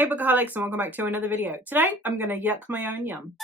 Hey bookaholics, and welcome back to another video. Today I'm gonna yuck my own yum.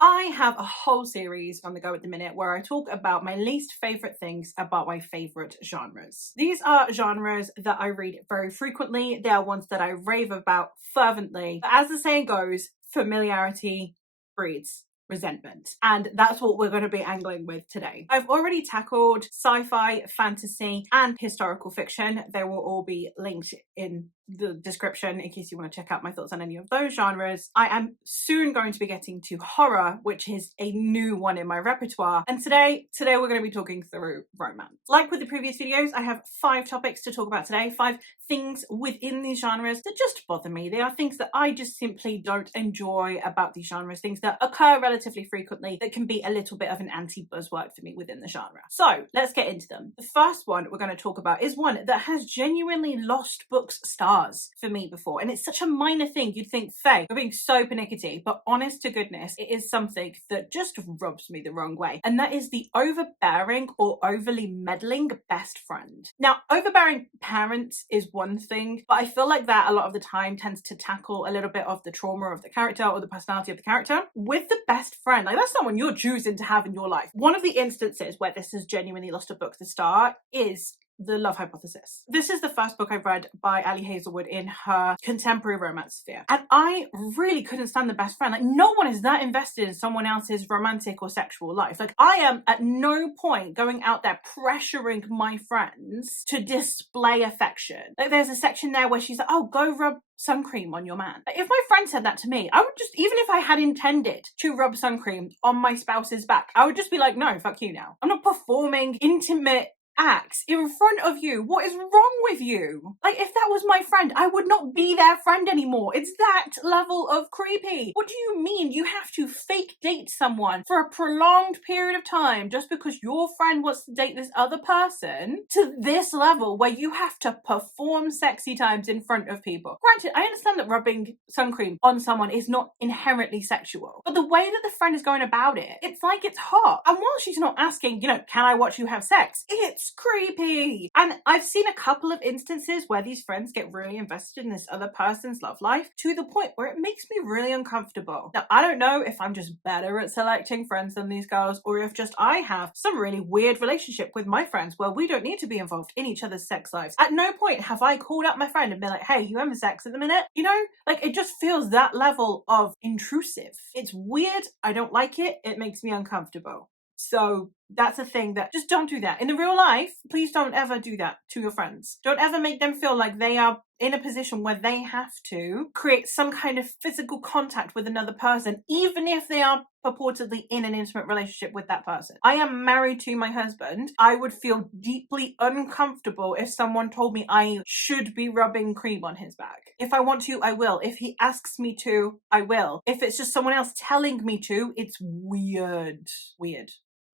I have a whole series on the go at the minute where I talk about my least favorite things about my favorite genres. These are genres that I read very frequently. They are ones that I rave about fervently. But as the saying goes, familiarity breeds resentment, and that's what we're going to be angling with today. I've already tackled sci-fi, fantasy, and historical fiction. They will all be linked in the description in case you want to check out my thoughts on any of those genres. I am soon going to be getting to horror, which is a new one in my repertoire, and today we're going to be talking through romance. Like with the previous videos, I have 5 topics to talk about today, 5 things within these genres that just bother me. They are things that I just simply don't enjoy about these genres, things that occur relatively frequently that can be a little bit of an anti-buzzword for me within the genre. So let's get into them. The first one we're going to talk about is one that has genuinely lost books stars for me before, and it's such a minor thing. You'd think, Faye, you're being so pernickety, but honest to goodness, it is something that just rubs me the wrong way, and that is the overbearing or overly meddling best friend. Now, overbearing parents is one thing, but I feel like that a lot of the time tends to tackle a little bit of the trauma of the character or the personality of the character. With the best friend, like, that's someone you're choosing to have in your life. One of the instances where this has genuinely lost a book to star is The Love Hypothesis. This is the first book I've read by Ali Hazelwood in her contemporary romance sphere, and I really couldn't stand the best friend. Like, no one is that invested in someone else's romantic or sexual life. Like, I am at no point going out there pressuring my friends to display affection. Like, there's a section there where she's like, oh, go rub sun cream on your man. Like, if my friend said that to me, I would just, even if I had intended to rub sun cream on my spouse's back, I would just be like, no, fuck you now. I'm not performing intimate acts in front of you. What is wrong with you? Like, if that was my friend, I would not be their friend anymore. It's that level of creepy. What do you mean you have to fake date someone for a prolonged period of time just because your friend wants to date this other person, to this level where you have to perform sexy times in front of people? Granted, I understand that rubbing sun cream on someone is not inherently sexual, but the way that the friend is going about it, it's like it's hot. And while she's not asking, you know, can I watch you have sex, it's creepy. And I've seen a couple of instances where these friends get really invested in this other person's love life to the point where it makes me really uncomfortable. Now, I don't know if I'm just better at selecting friends than these girls, or if just I have some really weird relationship with my friends where we don't need to be involved in each other's sex lives. At no point have I called up my friend and been like, hey, you having sex at the minute? You know, like, it just feels that level of intrusive. It's weird. I don't like it. It makes me uncomfortable. So that's a thing that, just don't do that. In the real life, please don't ever do that to your friends. Don't ever make them feel like they are in a position where they have to create some kind of physical contact with another person, even if they are purportedly in an intimate relationship with that person. I am married to my husband. I would feel deeply uncomfortable if someone told me I should be rubbing cream on his back. If I want to, I will. If he asks me to, I will. If it's just someone else telling me to, it's weird. Weird.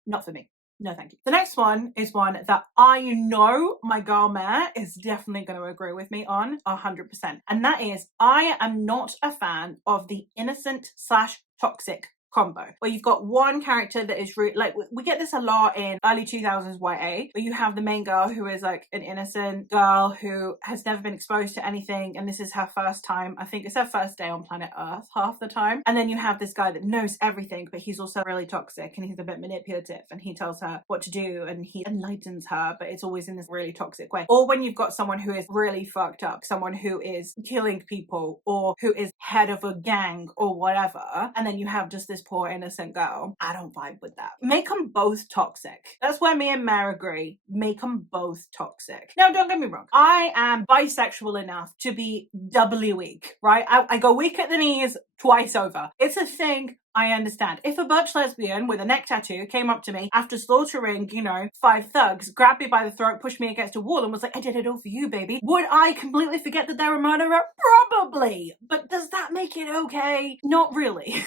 Not for me. No, thank you. The next one is one that I know my girl Mare is definitely going to agree with me on 100%. And that is, I am not a fan of the innocent / toxic combo, where you've got one character that is like, we get this a lot in early 2000s YA, where you have the main girl who is like an innocent girl who has never been exposed to anything, and this is her first time. I think it's her first day on planet Earth half the time. And then you have this guy that knows everything, but he's also really toxic, and he's a bit manipulative, and he tells her what to do, and he enlightens her, but it's always in this really toxic way. Or when you've got someone who is really fucked up, someone who is killing people, or who is head of a gang or whatever, and then you have just this poor innocent girl. I don't vibe with that. Make them both toxic. That's where me and Mare agree. Make them both toxic. Now, don't get me wrong. I am bisexual enough to be doubly weak, right? I go weak at the knees twice over. It's a thing. I understand. If a butch lesbian with a neck tattoo came up to me after slaughtering, 5 thugs, grabbed me by the throat, pushed me against a wall and was like, I did it all for you, baby, would I completely forget that they're a murderer? Probably. But does that make it okay? Not really.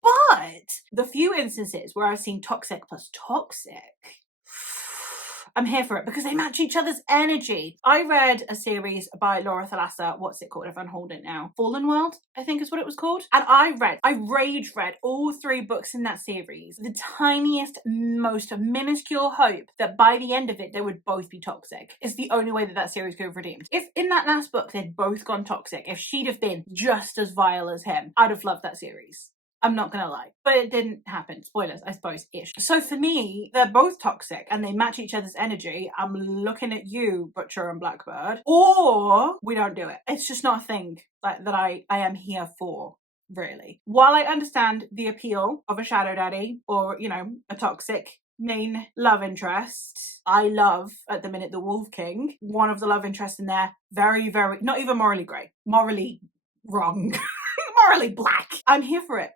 But the few instances where I've seen toxic plus toxic, I'm here for it because they match each other's energy. I read a series by Laura Thalassa, what's it called? If I hold it now, Fallen World, I think is what it was called. And I rage read all 3 books in that series. The tiniest, most minuscule hope that by the end of it, they would both be toxic is the only way that that series could have redeemed. If in that last book, they'd both gone toxic, if she'd have been just as vile as him, I'd have loved that series. I'm not gonna lie, but it didn't happen. Spoilers, I suppose, ish. So for me, they're both toxic and they match each other's energy. I'm looking at you, Butcher and Blackbird, or we don't do it. It's just not a thing that I am here for, really. While I understand the appeal of a shadow daddy or, you know, a toxic main love interest, I love, at the minute, the Wolf King. One of the love interests in there, very, very, not even morally grey, morally wrong, morally black. I'm here for it.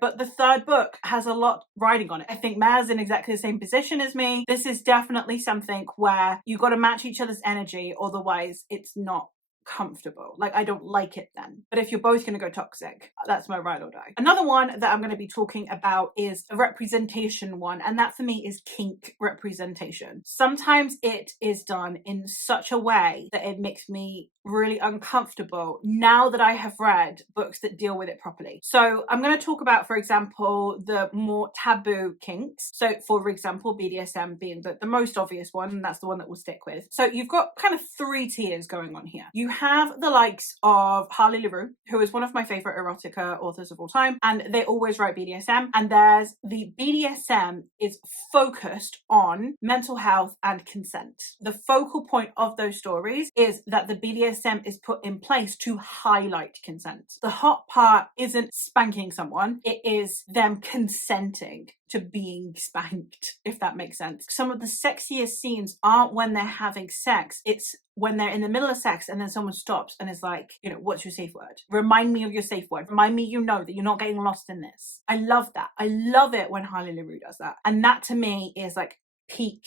But the 3rd book has a lot riding on it. I think Maya's in exactly the same position as me. This is definitely something where you got to match each other's energy, otherwise it's not comfortable. Like, I don't like it then. But if you're both going to go toxic, that's my ride or die. Another one that I'm going to be talking about is a representation one, and that for me is kink representation. Sometimes it is done in such a way that it makes me really uncomfortable now that I have read books that deal with it properly. So I'm going to talk about, for example, the more taboo kinks. So for example, BDSM being the most obvious one, and that's the one that we'll stick with. So you've got kind of 3 tiers going on here. You have the likes of Harley LaRue, who is one of my favorite erotica authors of all time, and they always write BDSM. And there's the BDSM is focused on mental health and consent. The focal point of those stories is that the BDSM is put in place to highlight consent. The hot part isn't spanking someone, it is them consenting to being spanked, if that makes sense. Some of the sexiest scenes aren't when they're having sex, it's when they're in the middle of sex and then someone stops and is like, you know, what's your safe word? Remind me of your safe word. Remind me you know that you're not getting lost in this. I love that. I love it when Harley LaRue does that. And that to me is like peak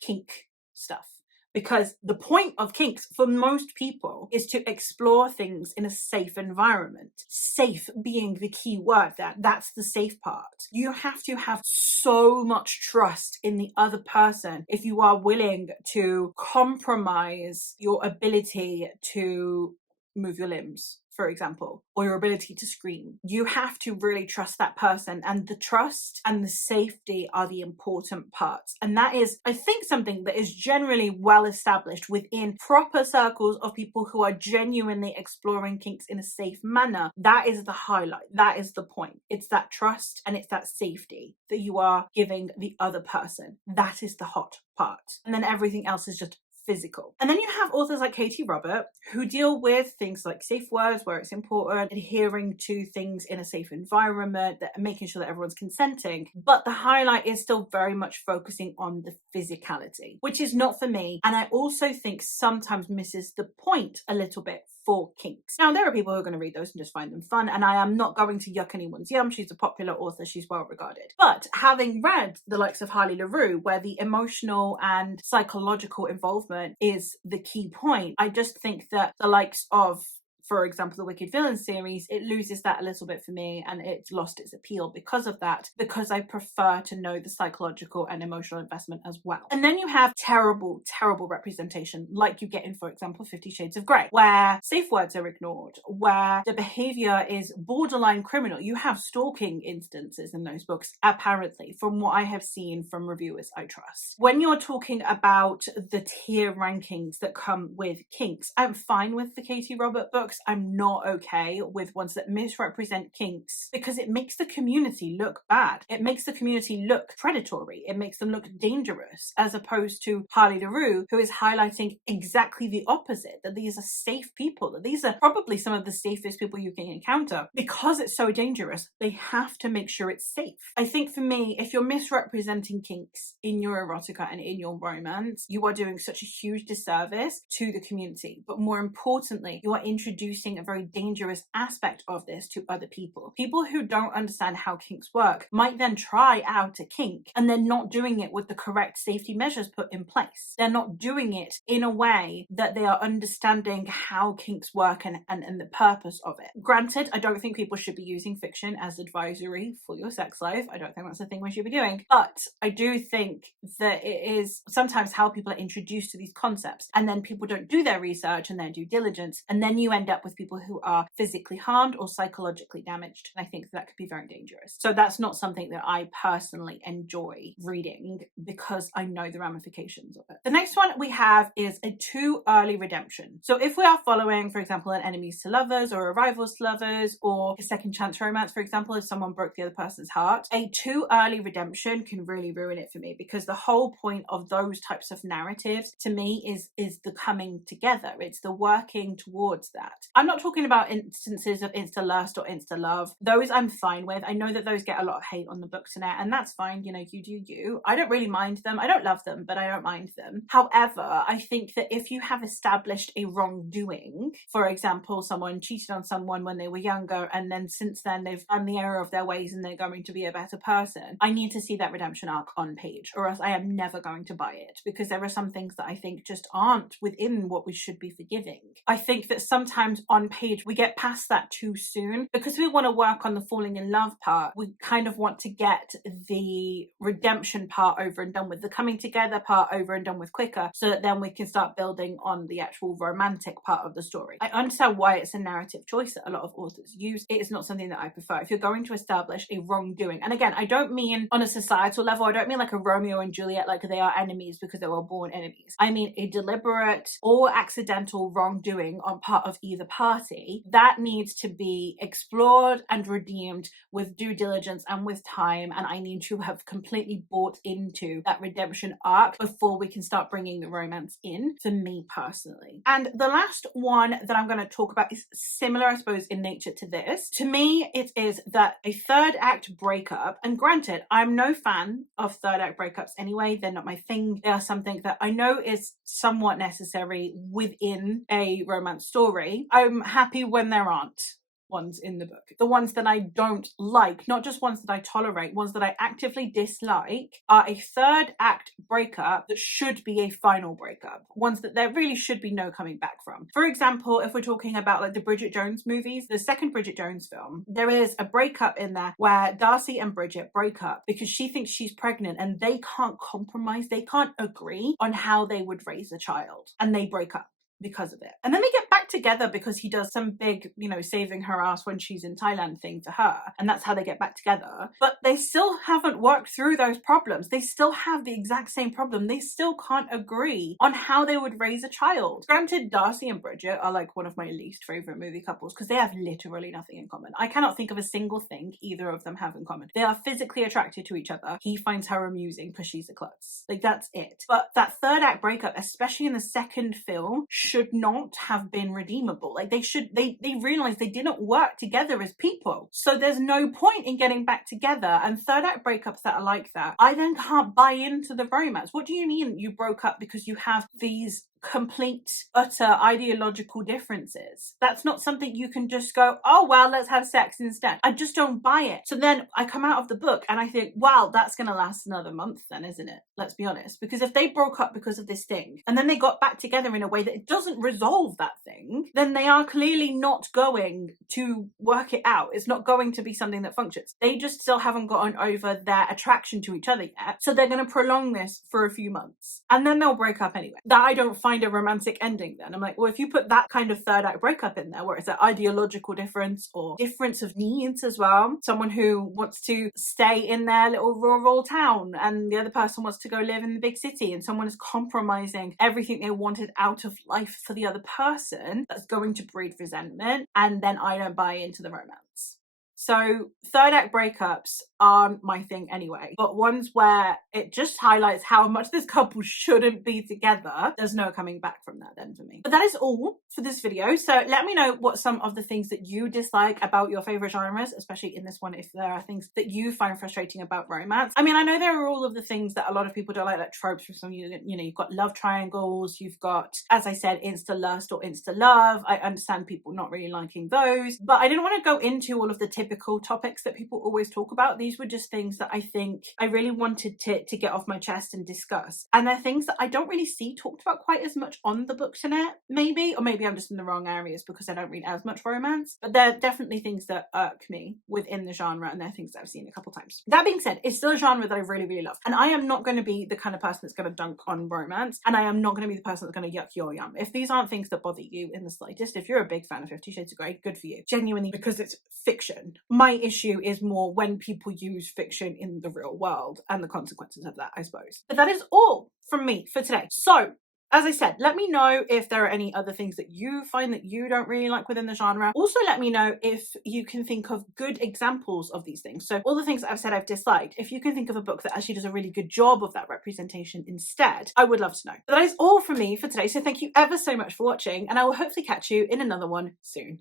kink stuff. Because the point of kinks for most people is to explore things in a safe environment. Safe being the key word there. That's the safe part. You have to have so much trust in the other person if you are willing to compromise your ability to move your limbs, for example, or your ability to scream. You have to really trust that person, and the trust and the safety are the important parts. And that is, I think, something that is generally well established within proper circles of people who are genuinely exploring kinks in a safe manner. That is the highlight. That is the point. It's that trust and it's that safety that you are giving the other person. That is the hot part. And then everything else is just physical. And then you have authors like Katie Robert who deal with things like safe words, where it's important, adhering to things in a safe environment, that making sure that everyone's consenting. But the highlight is still very much focusing on the physicality, which is not for me. And I also think sometimes misses the point a little bit for kinks. Now, there are people who are going to read those and just find them fun, and I am not going to yuck anyone's yum. She's a popular author, she's well regarded. But having read the likes of Harley LaRue, where the emotional and psychological involvement is the key point, I just think that the likes of, for example, the Wicked Villain series, it loses that a little bit for me, and it's lost its appeal because of that, because I prefer to know the psychological and emotional investment as well. And then you have terrible, terrible representation, like you get in, for example, 50 Shades of Grey, where safe words are ignored, where the behavior is borderline criminal. You have stalking instances in those books, apparently, from what I have seen from reviewers I trust. When you're talking about the tier rankings that come with kinks, I'm fine with the Katie Robert books. I'm not okay with ones that misrepresent kinks, because it makes the community look bad. It makes the community look predatory. It makes them look dangerous, as opposed to Harley LaRue, who is highlighting exactly the opposite, that these are safe people, that these are probably some of the safest people you can encounter. Because it's so dangerous, they have to make sure it's safe. I think for me, if you're misrepresenting kinks in your erotica and in your romance, you are doing such a huge disservice to the community. But more importantly, you are introducing introducing a very dangerous aspect of this to other people. People who don't understand how kinks work might then try out a kink and they're not doing it with the correct safety measures put in place. They're not doing it in a way that they are understanding how kinks work and the purpose of it. Granted, I don't think people should be using fiction as advisory for your sex life. I don't think that's the thing we should be doing. But I do think that it is sometimes how people are introduced to these concepts, and then people don't do their research and their due diligence, and then you end up with people who are physically harmed or psychologically damaged. And I think that could be very dangerous. So that's not something that I personally enjoy reading because I know the ramifications of it. The next one we have is a too early redemption. So if we are following, for example, an enemies to lovers or a rivals to lovers or a second chance romance, for example, if someone broke the other person's heart, a too early redemption can really ruin it for me, because the whole point of those types of narratives to me is the coming together. It's the working towards that. I'm not talking about instances of insta lust or insta love. Those I'm fine with. I know that those get a lot of hate on the Bookternet, and that's fine. You know, you do you. I don't really mind them. I don't love them, but I don't mind them. However, I think that if you have established a wrongdoing, for example, someone cheated on someone when they were younger, and then since then they've done the error of their ways and they're going to be a better person, I need to see that redemption arc on page, or else I am never going to buy it, because there are some things that I think just aren't within what we should be forgiving. I think that sometimes on page we get past that too soon because we want to work on the falling in love part. We kind of want to get the redemption part over and done with, the coming together part over and done with quicker, so that then we can start building on the actual romantic part of the story. I understand why it's a narrative choice that a lot of authors use. It is not something that I prefer. If you're going to establish a wrongdoing, and again, I don't mean on a societal level, I don't mean like a Romeo and Juliet, like they are enemies because they were born enemies. I mean a deliberate or accidental wrongdoing on part of either party that needs to be explored and redeemed with due diligence and with time, and I need to have completely bought into that redemption arc before we can start bringing the romance in, for me personally. And the last one that I'm going to talk about is similar, I suppose, in nature to this. To me, it is that a third act breakup, and granted, I'm no fan of third act breakups anyway, they're not my thing. They are something that I know is somewhat necessary within a romance story. I'm happy when there aren't ones in the book. The ones that I don't like, not just ones that I tolerate, ones that I actively dislike, are a third act breakup that should be a final breakup. Ones that there really should be no coming back from. For example, if we're talking about like the Bridget Jones movies, the second Bridget Jones film, there is a breakup in there where Darcy and Bridget break up because she thinks she's pregnant and they can't compromise, they can't agree on how they would raise a child, and they break up because of it. And then they get back together because he does some big, saving her ass when she's in Thailand thing to her. And that's how they get back together. But they still haven't worked through those problems. They still have the exact same problem. They still can't agree on how they would raise a child. Granted, Darcy and Bridget are like one of my least favorite movie couples because they have literally nothing in common. I cannot think of a single thing either of them have in common. They are physically attracted to each other. He finds her amusing because she's a klutz. Like, that's it. But that third act breakup, especially in the second film, should not have been redeemable. Like, they realized they didn't work together as people. So there's no point in getting back together. And third act breakups that are like that, I then can't buy into the romance. What do you mean you broke up because you have these complete, utter ideological differences? That's not something you can just go, oh, well, let's have sex instead. I just don't buy it. So then I come out of the book and I think, wow, that's going to last another month then, isn't it? Let's be honest. Because if they broke up because of this thing and then they got back together in a way that it doesn't resolve that thing, then they are clearly not going to work it out. It's not going to be something that functions. They just still haven't gotten over their attraction to each other yet. So they're going to prolong this for a few months and then they'll break up anyway. That I don't find a romantic ending then. I'm like, well, if you put that kind of third act breakup in there where it's an ideological difference or difference of needs as well, someone who wants to stay in their little rural town and the other person wants to go live in the big city, and someone is compromising everything they wanted out of life for the other person, that's going to breed resentment, and then I don't buy into the romance. So third act breakups aren't my thing anyway, but ones where it just highlights how much this couple shouldn't be together, there's no coming back from that then for me. But that is all for this video. So let me know what some of the things that you dislike about your favorite genres, especially in this one, if there are things that you find frustrating about romance. I mean, I know there are all of the things that a lot of people don't like tropes for some, you know, you've got love triangles, you've got, as I said, insta lust or insta love. I understand people not really liking those, but I didn't want to go into all of the typical topics that people always talk about. These were just things that I think I really wanted to get off my chest and discuss. And they're things that I don't really see talked about quite as much on the Booktonet, maybe, or maybe I'm just in the wrong areas because I don't read as much romance, but they're definitely things that irk me within the genre, and they're things that I've seen a couple times. That being said, it's still a genre that I really, really love. And I am not going to be the kind of person that's going to dunk on romance, and I am not going to be the person that's going to yuck your yum. If these aren't things that bother you in the slightest, if you're a big fan of 50 Shades of Grey, good for you. Genuinely, because it's fiction. My issue is more when people use fiction in the real world and the consequences of that, I suppose. But that is all from me for today. So, as I said, let me know if there are any other things that you find that you don't really like within the genre. Also, let me know if you can think of good examples of these things. So all the things that I've said I've disliked, if you can think of a book that actually does a really good job of that representation instead, I would love to know. But that is all from me for today. So thank you ever so much for watching, and I will hopefully catch you in another one soon.